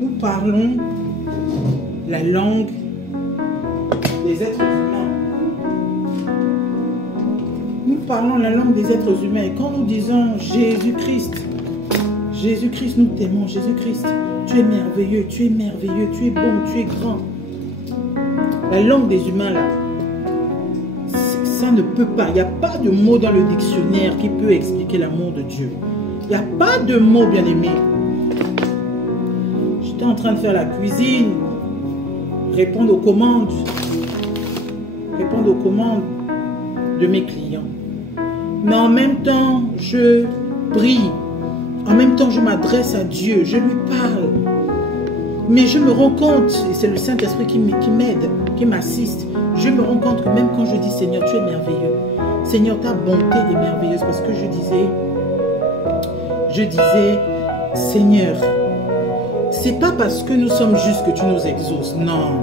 Nous parlons la langue des êtres humains. Nous parlons la langue des êtres humains. Et quand nous disons Jésus-Christ, Jésus-Christ, nous t'aimons, Jésus-Christ, tu es merveilleux, tu es merveilleux, tu es bon, tu es grand. La langue des humains, là, ça ne peut pas. Il n'y a pas de mot dans le dictionnaire qui peut expliquer l'amour de Dieu. Il n'y a pas de mot, bien-aimé. J'étais en train de faire la cuisine, répondre aux commandes de mes clients. Mais en même temps, je prie. En même temps, je m'adresse à Dieu. Je lui parle. Mais je me rends compte, et c'est le Saint-Esprit qui m'aide, qui m'assiste. Je me rends compte que même quand je dis Seigneur, tu es merveilleux. Seigneur, ta bonté est merveilleuse. Parce que je disais, Seigneur, c'est pas parce que nous sommes justes que tu nous exauces. Non.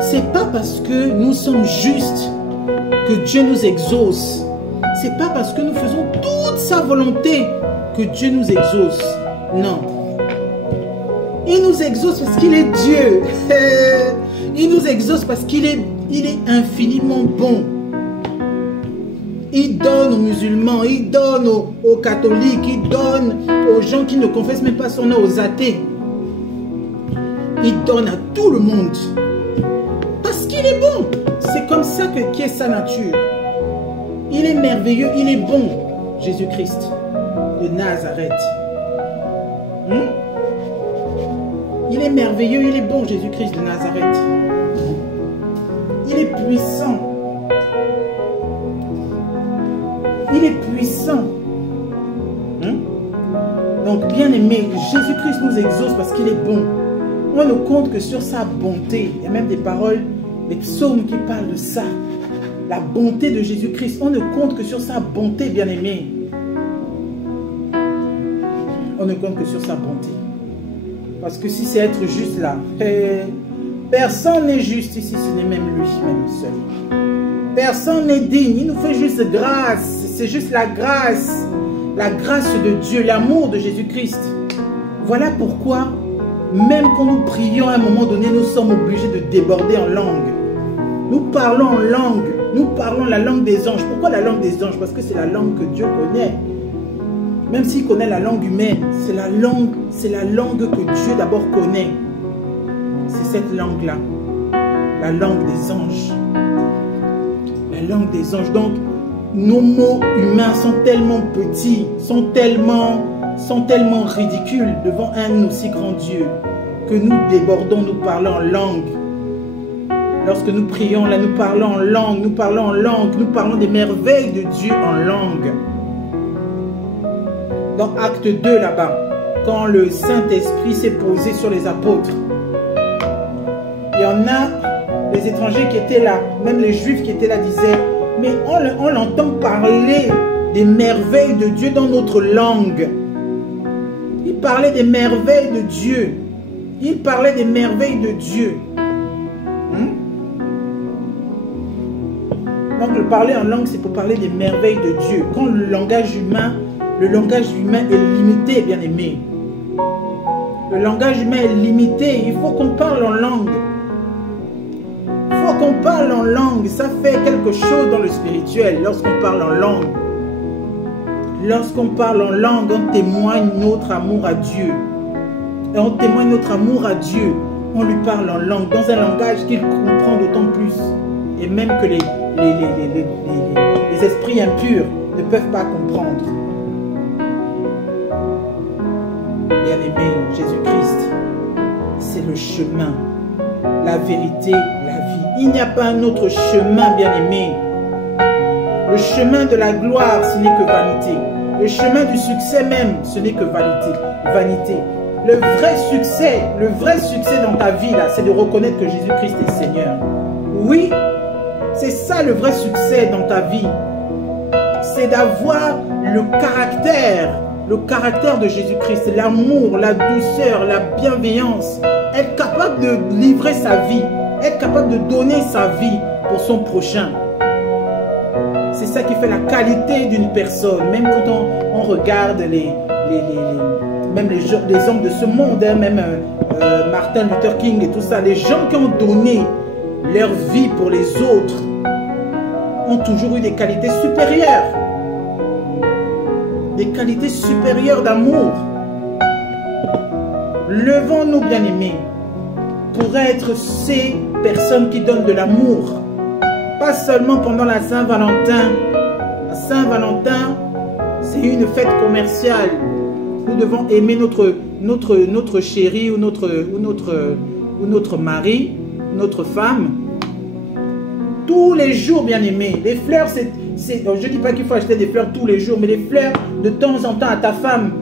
C'est pas parce que nous sommes justes que Dieu nous exauce. C'est pas parce que nous faisons toute sa volonté que Dieu nous exauce. Non. Il nous exauce parce qu'il est Dieu. Il nous exauce parce qu'il est infiniment bon. Il donne aux musulmans, il donne aux catholiques, il donne aux gens qui ne confessent même pas son nom, aux athées. Il donne à tout le monde. Parce qu'il est bon. C'est comme ça qui est sa nature. Il est merveilleux, il est bon. Jésus-Christ de Nazareth. Il est merveilleux, il est bon, Jésus-Christ de Nazareth. Il est puissant. Il est puissant. Donc, bien aimé, Jésus-Christ nous exauce parce qu'il est bon. On ne compte que sur sa bonté. Il y a même des paroles, des psaumes qui parlent de ça. La bonté de Jésus-Christ. On ne compte que sur sa bonté, bien aimé. On ne compte que sur sa bonté. Parce que si c'est être juste là, personne n'est juste ici, ce n'est même lui-même seul. Personne n'est digne, il nous fait juste grâce. C'est juste la grâce de Dieu, l'amour de Jésus-Christ. Voilà pourquoi, même quand nous prions à un moment donné, nous sommes obligés de déborder en langue. Nous parlons en langue, nous parlons la langue des anges. Pourquoi la langue des anges? Parce que c'est la langue que Dieu connaît. Même s'il connaît la langue humaine, c'est la langue que Dieu d'abord connaît. C'est cette langue-là, la langue des anges. La langue des anges. Donc, nos mots humains sont tellement petits, sont tellement ridicules devant un aussi grand Dieu que nous débordons, nous parlons en langue. Lorsque nous prions, là, nous parlons en langue, nous parlons des merveilles de Dieu en langue. Dans Acte 2, là-bas, quand le Saint-Esprit s'est posé sur les apôtres, il y en a, les étrangers qui étaient là, même les Juifs qui étaient là disaient, mais on l'entend parler des merveilles de Dieu dans notre langue. Il parlait des merveilles de Dieu. Il parlait des merveilles de Dieu. Donc le parler en langue, c'est pour parler des merveilles de Dieu. Quand le langage humain est limité, bien aimé. Le langage humain est limité. Il faut qu'on parle en langue. Il faut qu'on parle en langue. Ça fait quelque chose dans le spirituel lorsqu'on parle en langue. Lorsqu'on parle en langue, on témoigne notre amour à Dieu. Et on témoigne notre amour à Dieu. On lui parle en langue, dans un langage qu'il comprend d'autant plus. Et même que les esprits impurs ne peuvent pas comprendre. Bien-aimé, Jésus-Christ, c'est le chemin, la vérité, la vie. Il n'y a pas un autre chemin, bien-aimé. Le chemin de la gloire, ce n'est que vanité. Le chemin du succès même, ce n'est que vanité. Le vrai succès dans ta vie, là, c'est de reconnaître que Jésus-Christ est Seigneur. Oui, c'est ça le vrai succès dans ta vie. C'est d'avoir le caractère de Jésus-Christ, l'amour, la douceur, la bienveillance. Être capable de livrer sa vie, être capable de donner sa vie pour son prochain. C'est ça qui fait la qualité d'une personne. Même quand on regarde même les hommes de ce monde, hein, même Martin Luther King et tout ça, les gens qui ont donné leur vie pour les autres ont toujours eu des qualités supérieures. Des qualités supérieures d'amour. Levons-nous, bien-aimés, pour être ces personnes qui donnent de l'amour. Pas seulement pendant la Saint-Valentin. La Saint-Valentin, c'est une fête commerciale. Nous devons aimer notre chéri ou notre mari, notre femme. Tous les jours, bien-aimés. Les fleurs, je ne dis pas qu'il faut acheter des fleurs tous les jours, mais les fleurs de temps en temps à ta femme.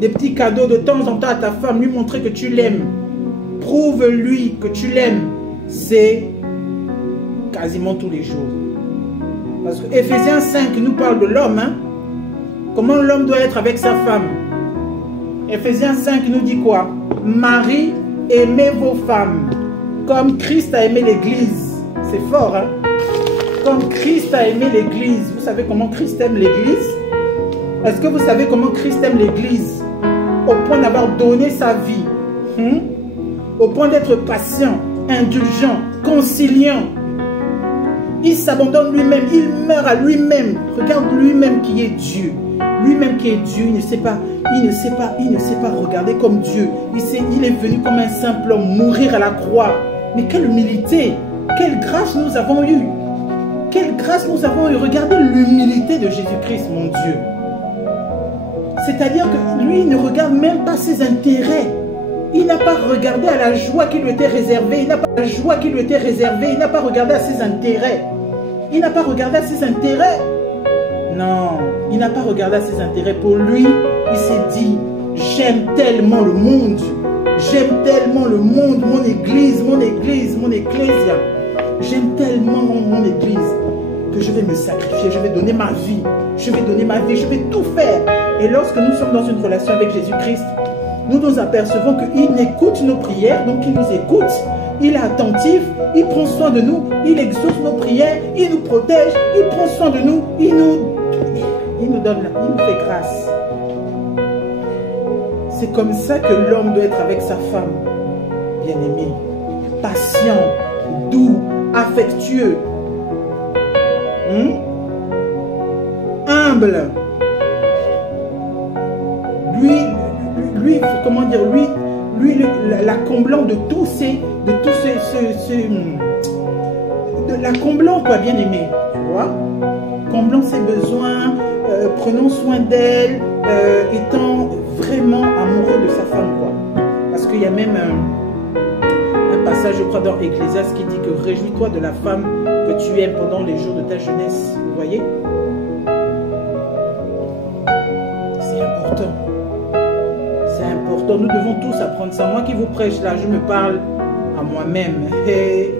Des petits cadeaux de temps en temps à ta femme. Lui montrer que tu l'aimes. Prouve-lui que tu l'aimes. C'est quasiment tous les jours. Parce que Éphésiens 5 nous parle de l'homme. Hein? Comment l'homme doit être avec sa femme. Éphésiens 5 nous dit quoi? Marie, aimez vos femmes comme Christ a aimé l'Église. C'est fort, hein? Comme Christ a aimé l'Église. Vous savez comment Christ aime l'Église? Est-ce que vous savez comment Christ aime l'Église? Au point d'avoir donné sa vie. Au point d'être patient, indulgent, conciliant. Il s'abandonne lui-même, il meurt à lui-même. Regarde lui-même qui est Dieu. Lui-même qui est Dieu, il ne sait pas regarder comme Dieu. Il est venu comme un simple homme, mourir à la croix. Mais quelle humilité! Quelle grâce nous avons eue! Quelle grâce nous avons eue! Regardez l'humilité de Jésus-Christ, mon Dieu. C'est-à-dire que lui, il ne regarde même pas ses intérêts. Il n'a pas regardé à la joie qui lui était réservée. Il n'a pas la joie qui lui était réservée. Il n'a pas regardé à ses intérêts. Il n'a pas regardé à ses intérêts. Non, il n'a pas regardé à ses intérêts. Pour lui, il s'est dit, j'aime tellement le monde. J'aime tellement le monde, mon église, mon ecclésia. J'aime tellement mon église que je vais me sacrifier, je vais donner ma vie. Je vais donner ma vie, je vais tout faire. Et lorsque nous sommes dans une relation avec Jésus-Christ, nous nous apercevons qu'il écoute nos prières, donc il nous écoute, il est attentif, il prend soin de nous, il exauce nos prières, il nous protège, il prend soin de nous, il nous donne, il nous fait grâce. C'est comme ça que l'homme doit être avec sa femme, bien-aimé, patient, doux, affectueux, humble. Lui, comment dire, lui la comblant de la comblant, quoi, bien aimé, tu vois, comblant ses besoins, prenant soin d'elle, étant vraiment amoureux de sa femme, quoi. Parce qu'il y a même un passage, je crois, dans Ecclésiaste qui dit que réjouis-toi de la femme que tu aimes pendant les jours de ta jeunesse. Vous voyez? C'est important. C'est important. Nous devons tous apprendre ça. Moi qui vous prêche là, je me parle à moi-même. Hey,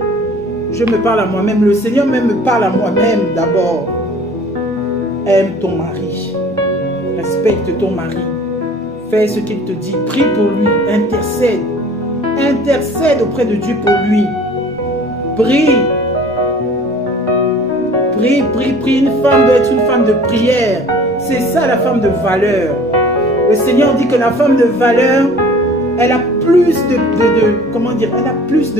je me parle à moi-même. Le Seigneur même me parle à moi-même d'abord. Aime ton mari. Respecte ton mari. Fais ce qu'il te dit. Prie pour lui. Intercède. Intercède auprès de Dieu pour lui. Prie. Prie, prie, prie. Une femme doit être une femme de prière. C'est ça la femme de valeur. Le Seigneur dit que la femme de valeur, elle a plus comment dire, elle a plus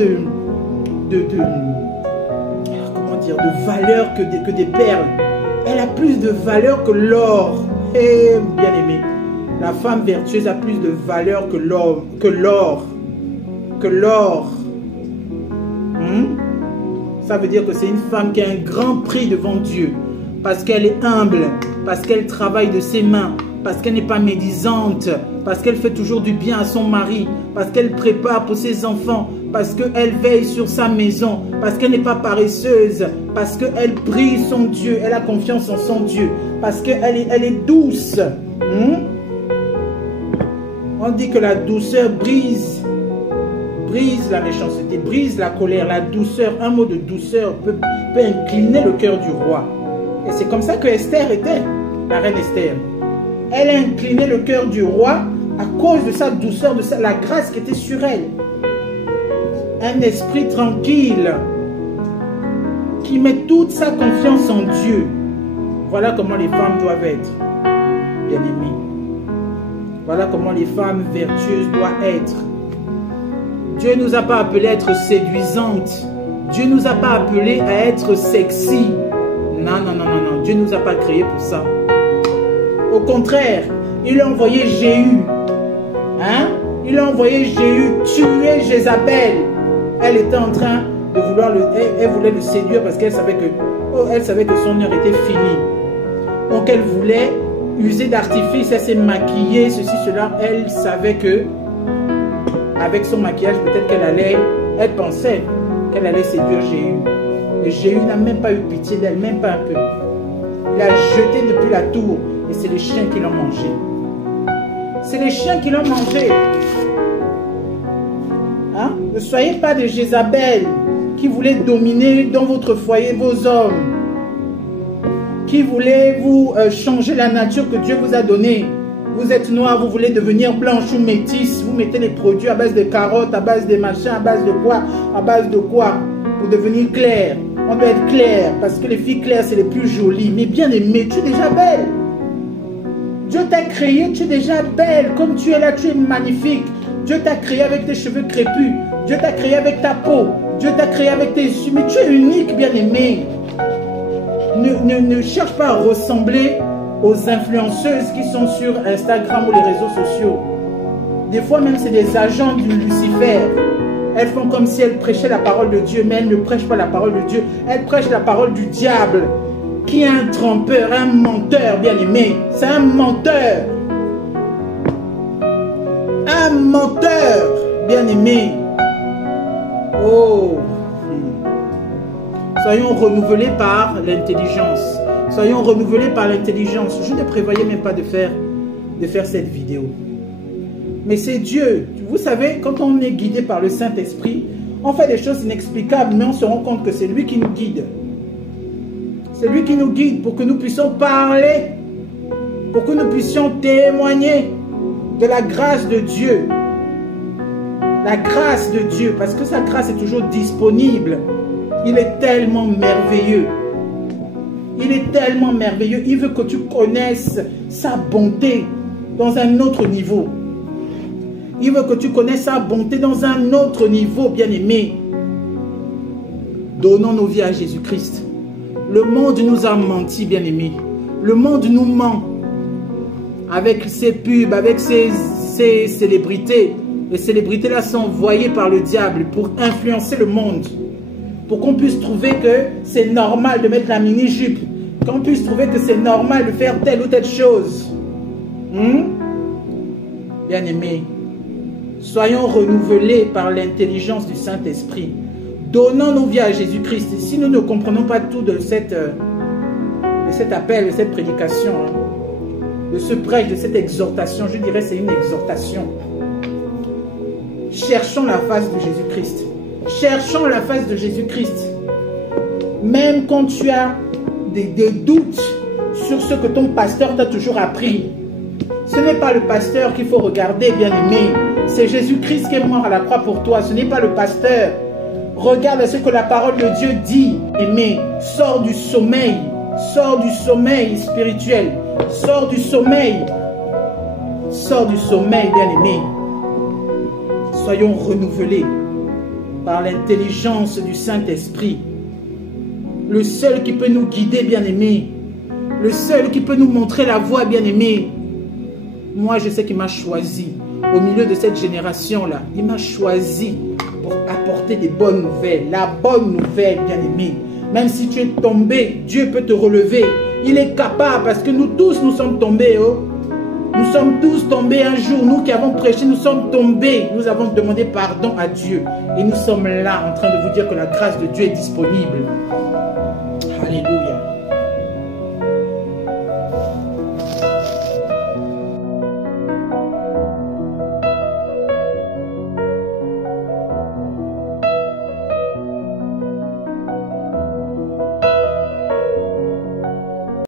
comment dire, de valeur que des perles. Elle a plus de valeur que l'or. Et bien aimé, la femme vertueuse a plus de valeur que l'or. Ça veut dire que c'est une femme qui a un grand prix devant Dieu. Parce qu'elle est humble, parce qu'elle travaille de ses mains, parce qu'elle n'est pas médisante, parce qu'elle fait toujours du bien à son mari, parce qu'elle prépare pour ses enfants, parce qu'elle veille sur sa maison, parce qu'elle n'est pas paresseuse, parce qu'elle prie son Dieu, elle a confiance en son Dieu, parce qu'elle est douce. On dit que la douceur brise la méchanceté, brise la colère, la douceur. Un mot de douceur peut incliner le cœur du roi. Et c'est comme ça que Esther était, la reine Esther. Elle a incliné le cœur du roi à cause de sa douceur, de la grâce qui était sur elle. Un esprit tranquille qui met toute sa confiance en Dieu. Voilà comment les femmes doivent être, bien-aimées. Voilà comment les femmes vertueuses doivent être. Dieu ne nous a pas appelés à être séduisantes. Dieu ne nous a pas appelés à être sexy. Non, non, non, non, non. Dieu ne nous a pas créés pour ça. Au contraire, il a envoyé Jéhu. Hein? Il a envoyé Jéhu tuer Jézabel. Elle était en train de vouloir elle voulait le séduire parce qu'elle savait que son heure était finie. Donc elle voulait user d'artifice, elle s'est maquillée, ceci, cela. Elle savait que avec son maquillage, peut-être elle pensait qu'elle allait séduire Jéhu. Et Jéhu n'a même pas eu pitié d'elle, même pas un peu. Il l'a jetée depuis la tour et c'est les chiens qui l'ont mangé. C'est les chiens qui l'ont mangé. Hein? Ne soyez pas de Jézabel qui voulait dominer dans votre foyer vos hommes, qui voulait vous changer la nature que Dieu vous a donnée. Vous êtes noir, vous voulez devenir blanche ou métisse, vous mettez les produits à base de carottes, à base de machins, à base de quoi? À base de quoi? Pour devenir clair. On doit être clair, parce que les filles claires, c'est les plus jolies. Mais bien aimée, tu es déjà belle. Dieu t'a créé, tu es déjà belle. Comme tu es là, tu es magnifique. Dieu t'a créé avec tes cheveux crépus. Dieu t'a créé avec ta peau. Dieu t'a créé avec tes yeux. Mais tu es unique, bien aimée. Ne cherche pas à ressembler aux influenceuses qui sont sur Instagram ou les réseaux sociaux. Des fois même c'est des agents du Lucifer. Elles font comme si elles prêchaient la parole de Dieu, mais elles ne prêchent pas la parole de Dieu. Elles prêchent la parole du diable, qui est un trompeur, un menteur, bien aimé. C'est un menteur. Un menteur, bien aimé. Oh. Soyons renouvelés par l'intelligence. Soyons renouvelés par l'intelligence. Je ne prévoyais même pas de faire cette vidéo. Mais c'est Dieu. Vous savez, quand on est guidé par le Saint-Esprit, on fait des choses inexplicables, mais on se rend compte que c'est lui qui nous guide. C'est lui qui nous guide pour que nous puissions parler, pour que nous puissions témoigner de la grâce de Dieu. La grâce de Dieu, parce que sa grâce est toujours disponible. Il est tellement merveilleux. Il est tellement merveilleux. Il veut que tu connaisses sa bonté dans un autre niveau. Il veut que tu connaisses sa bonté dans un autre niveau, bien-aimé. Donnons nos vies à Jésus-Christ. Le monde nous a menti, bien-aimé. Le monde nous ment. Avec ses pubs, avec ses célébrités. Les célébrités-là sont envoyées par le diable pour influencer le monde. Pour qu'on puisse trouver que c'est normal de mettre la mini-jupe. Qu'on puisse trouver que c'est normal de faire telle ou telle chose. Bien-aimés, soyons renouvelés par l'intelligence du Saint-Esprit. Donnons nos vies à Jésus-Christ. Si nous ne comprenons pas tout de cet appel, de cette prédication, de ce prêche, de cette exhortation, je dirais c'est une exhortation. Cherchons la face de Jésus-Christ. Cherchons la face de Jésus-Christ. Même quand tu as des doutes sur ce que ton pasteur t'a toujours appris, ce n'est pas le pasteur qu'il faut regarder, bien-aimé. C'est Jésus-Christ qui est mort à la croix pour toi. Ce n'est pas le pasteur. Regarde ce que la parole de Dieu dit. Aimé, sors du sommeil. Sors du sommeil spirituel. Sors du sommeil. Sors du sommeil, bien-aimé. Soyons renouvelés par l'intelligence du Saint-Esprit. Le seul qui peut nous guider, bien-aimé. Le seul qui peut nous montrer la voie, bien-aimé. Moi, je sais qu'il m'a choisi. Au milieu de cette génération-là, il m'a choisi pour apporter des bonnes nouvelles. La bonne nouvelle, bien-aimé. Même si tu es tombé, Dieu peut te relever. Il est capable parce que nous tous, nous sommes tombés. Oh. Nous sommes tous tombés un jour. Nous qui avons prêché, nous sommes tombés. Nous avons demandé pardon à Dieu. Et nous sommes là en train de vous dire que la grâce de Dieu est disponible. Alléluia.